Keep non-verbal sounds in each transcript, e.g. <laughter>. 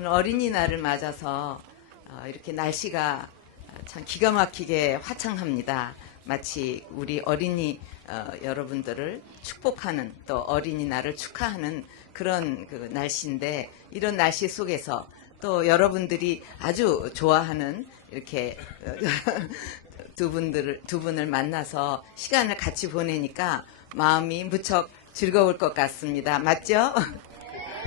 오늘 어린이날을 맞아서 어, 이렇게 날씨가 참 기가 막히게 화창합니다. 마치 우리 어린이 어, 여러분들을 축복하는 또 어린이날을 축하하는 그런 그 날씨인데 이런 날씨 속에서 또 여러분들이 아주 좋아하는 이렇게 어, <laughs> 두 분들을 두 분을 만나서 시간을 같이 보내니까 마음이 무척 즐거울 것 같습니다. 맞죠?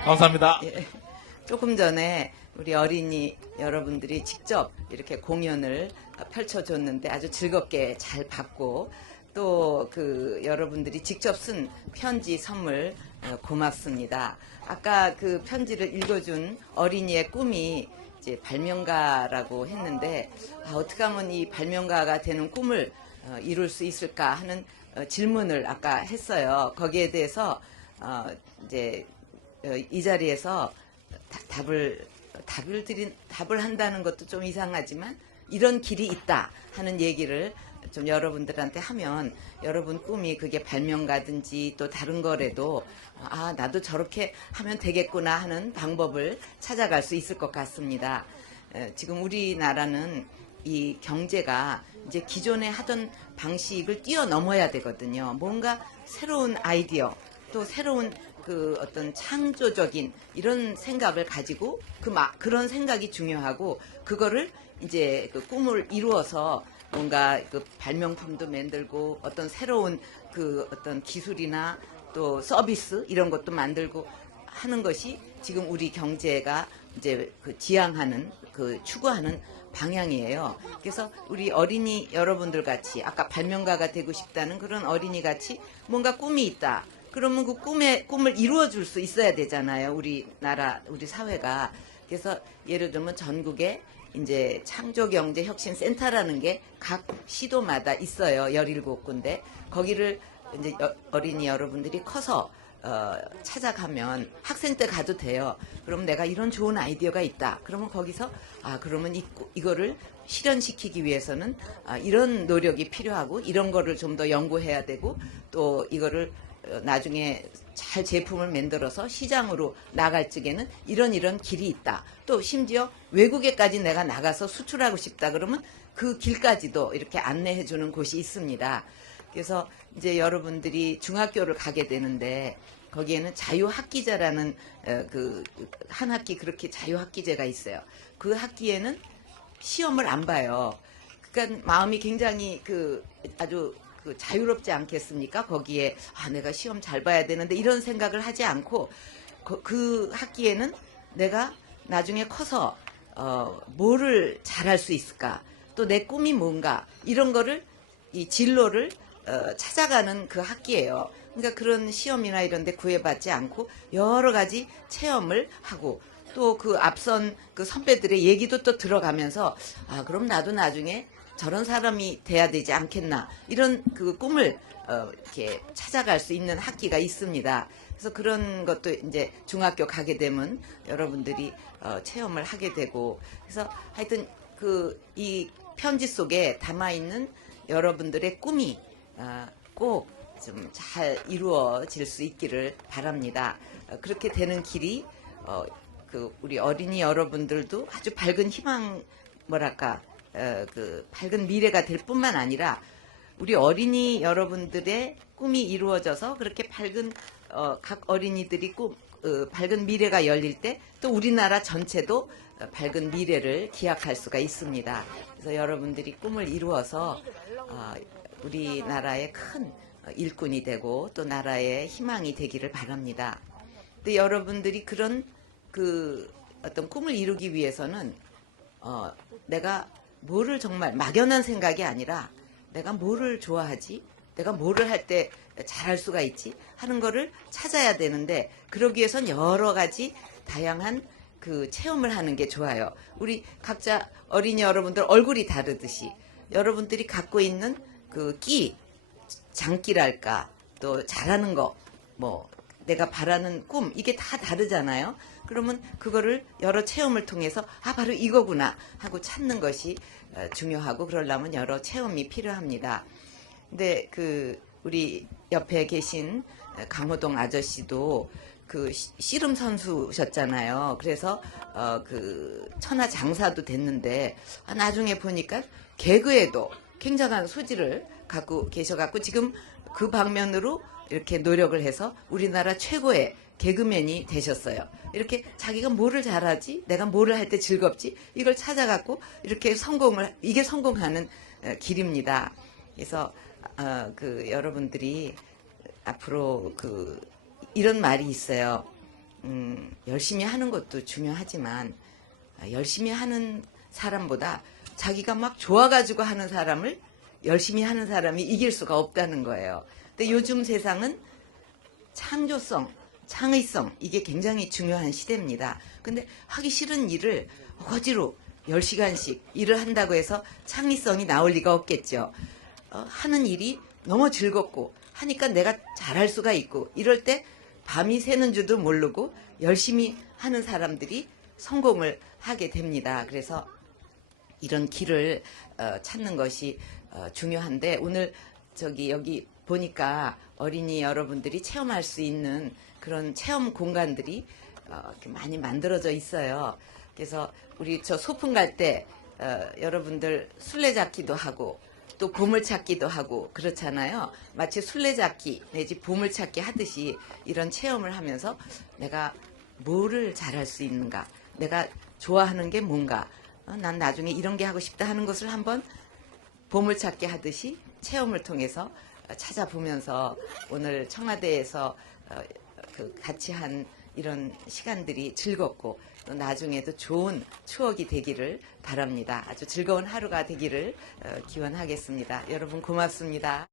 감사합니다. 예. 조금 전에 우리 어린이 여러분들이 직접 이렇게 공연을 펼쳐줬는데 아주 즐겁게 잘 받고 또 그 여러분들이 직접 쓴 편지 선물 어, 고맙습니다. 아까 그 편지를 읽어준 어린이의 꿈이 이제 발명가라고 했는데 아, 어떻게 하면 이 발명가가 되는 꿈을 어, 이룰 수 있을까 하는 어, 질문을 아까 했어요. 거기에 대해서 어, 이제 어, 이 자리에서 다- 답을 답을 드린 답을 한다는 것도 좀 이상하지만 이런 길이 있다 하는 얘기를 좀 여러분들한테 하면 여러분 꿈이 그게 발명가든지 또 다른 거라도 아 나도 저렇게 하면 되겠구나 하는 방법을 찾아갈 수 있을 것 같습니다. 에, 지금 우리나라는 이 경제가 이제 기존에 하던 방식을 뛰어넘어야 되거든요. 뭔가 새로운 아이디어 또 새로운 그 어떤 창조적인 이런 생각을 가지고 그 막 그런 생각이 중요하고 그거를 이제 그 꿈을 이루어서 뭔가 그 발명품도 만들고 어떤 새로운 그 어떤 기술이나 또 서비스 이런 것도 만들고 하는 것이 지금 우리 경제가 이제 그 지향하는 그 추구하는 방향이에요. 그래서 우리 어린이 여러분들 같이 아까 발명가가 되고 싶다는 그런 어린이 같이 뭔가 꿈이 있다. 그러면 그 꿈에 꿈을 이루어 줄 수 있어야 되잖아요. 우리 나라 우리 사회가. 그래서 예를 들면 전국에 이제 창조경제혁신센터라는 게 각 시도마다 있어요. 17군데. 거기를 이제 여- 어린이 여러분들이 커서 어, 찾아가면 학생 때 가도 돼요. 그럼 내가 이런 좋은 아이디어가 있다. 그러면 거기서 아 그러면 이, 이거를 실현시키기 위해서는 아, 이런 노력이 필요하고 이런 거를 좀 더 연구해야 되고 또 이거를 어, 나중에 잘 제품을 만들어서 시장으로 나갈 적에는 이런 이런 길이 있다. 또 심지어 외국에까지 내가 나가서 수출하고 싶다 그러면 그 길까지도 이렇게 안내해 주는 곳이 있습니다. 그래서 이제 여러분들이 중학교를 가게 되는데 거기에는 자유학기제라는 어, 그한 학기 그렇게 자유학기제가 있어요. 그 학기에는 시험을 안 봐요. 그러니까 마음이 굉장히 그 아주 그 자유롭지 않겠습니까? 거기에 아 내가 시험 잘 봐야 되는데 이런 생각을 하지 않고 그, 그 학기에는 내가 나중에 커서 어 뭐를 잘할 수 있을까? 또 내 꿈이 뭔가 이런 거를 이 진로를 어, 찾아가는 그 학기예요. 그러니까 그런 시험이나 이런 데 구애받지 않고 여러 가지 체험을 하고 또 그 앞선 그 선배들의 얘기도 또 들어가면서 아 그럼 나도 나중에 저런 사람이 돼야 되지 않겠나 이런 그 꿈을 어, 이렇게 찾아갈 수 있는 학기가 있습니다. 그래서 그런 것도 이제 중학교 가게 되면 여러분들이 어, 체험을 하게 되고 그래서 하여튼 그 이 편지 속에 담아 있는 여러분들의 꿈이 어, 꼭 좀 잘 이루어질 수 있기를 바랍니다. 어, 그렇게 되는 길이 어, 그 우리 어린이 여러분들도 아주 밝은 희망 뭐랄까 어, 그 밝은 미래가 될 뿐만 아니라 우리 어린이 여러분들의 꿈이 이루어져서 그렇게 밝은 어, 각 어린이들이 꿈 어, 밝은 미래가 열릴 때 또 우리나라 전체도 어, 밝은 미래를 기약할 수가 있습니다. 그래서 여러분들이 꿈을 이루어서 어, 우리나라의 큰 어, 일꾼이 되고 또 나라의 희망이 되기를 바랍니다. 근데 여러분들이 그런 그 어떤 꿈을 이루기 위해서는 어, 내가 뭐를 정말 막연한 생각이 아니라 내가 뭐를 좋아하지? 내가 뭐를 할 때 잘할 수가 있지? 하는 거를 찾아야 되는데 그러기 위해선 여러 가지 다양한 그 체험을 하는 게 좋아요. 우리 각자 어린이 여러분들 얼굴이 다르듯이 여러분들이 갖고 있는 그 끼, 장기랄까 또 잘하는 거, 뭐 내가 바라는 꿈 이게 다 다르잖아요. 그러면 그거를 여러 체험을 통해서 아 바로 이거구나 하고 찾는 것이 어, 중요하고 그러려면 여러 체험이 필요합니다. 근데 그 우리 옆에 계신 강호동 아저씨도 그 시- 씨름 선수셨잖아요. 그래서 어 그 천하 장사도 됐는데 아, 나중에 보니까 개그에도 굉장한 소질을 갖고 계셔갖고 지금 그 방면으로 이렇게 노력을 해서 우리나라 최고의 개그맨이 되셨어요. 이렇게 자기가 뭐를 잘하지, 내가 뭐를 할 때 즐겁지, 이걸 찾아갖고 이렇게 성공을, 이게 성공하는 어, 길입니다. 그래서, 어, 그, 여러분들이 앞으로 그, 이런 말이 있어요. 음, 열심히 하는 것도 중요하지만, 아, 열심히 하는 사람보다 자기가 막 좋아가지고 하는 사람을 열심히 하는 사람이 이길 수가 없다는 거예요. 근데 요즘 세상은 창조성, 창의성 이게 굉장히 중요한 시대입니다. 근데 하기 싫은 일을 어거지로 10시간씩 일을 한다고 해서 창의성이 나올 리가 없겠죠. 어, 하는 일이 너무 즐겁고 하니까 내가 잘할 수가 있고 이럴 때 밤이 새는 줄도 모르고 열심히 하는 사람들이 성공을 하게 됩니다. 그래서 이런 길을 어, 찾는 것이 어, 중요한데 오늘 저기 여기 보니까 어린이 여러분들이 체험할 수 있는 그런 체험 공간들이 어, 많이 만들어져 있어요. 그래서 우리 저 소풍 갈때 어, 여러분들 술래잡기도 하고 또 보물찾기도 하고 그렇잖아요. 마치 술래잡기 내지 보물찾기 하듯이 이런 체험을 하면서 내가 뭐를 잘할 수 있는가, 내가 좋아하는 게 뭔가, 어, 난 나중에 이런 게 하고 싶다 하는 것을 한번 보물찾기 하듯이 체험을 통해서 어, 찾아보면서 오늘 청와대에서 어, 그 같이 한 이런 시간들이 즐겁고 또 나중에도 좋은 추억이 되기를 바랍니다. 아주 즐거운 하루가 되기를 어, 기원하겠습니다. 여러분 고맙습니다.